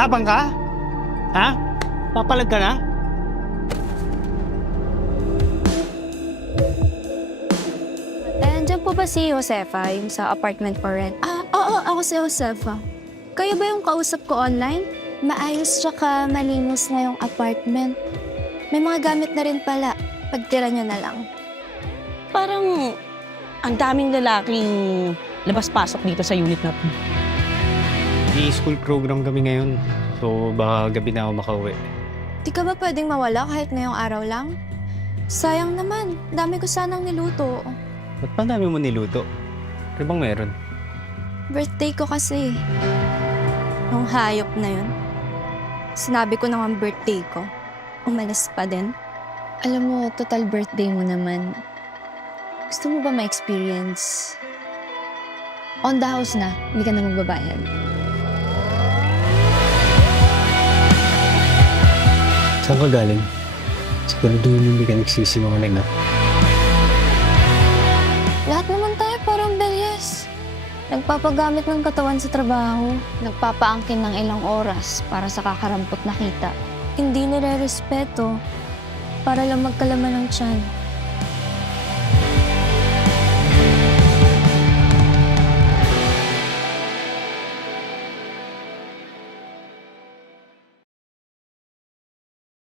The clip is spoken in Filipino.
Matapang ka? Ha? Papalag ka na? Andiyan po ba si Josefa, yung sa apartment for rent? Oo, ako si Josefa. Kayo ba yung kausap ko online? Maayos tsaka malinis na yung apartment. May mga gamit na rin pala. Pagtira nyo na lang. Parang ang daming lalaking labas-pasok dito sa unit na to. Di-school program kami ngayon. So, baka gabi na ako makauwi. Di ka ba pwedeng mawala kahit ngayong araw lang? Sayang naman. Dami ko sanang niluto. Ba't pa dami mo niluto? Ano bang meron? Birthday ko kasi. Nung hayop na yun. Sinabi ko naman birthday ko. Umalis pa din. Alam mo, total birthday mo naman. Gusto mo ba ma-experience? On the house na, hindi ka na magbabayad. Saan ka galing? Siguraduhin hindi ka nagsisinungaling na. Lahat naman tayo parang belyes. Nagpapagamit ng katawan sa trabaho. Nagpapaangkin ng ilang oras para sa kakarampot na kita. Hindi nire-respeto. Para lang magkalaman ng tiyan.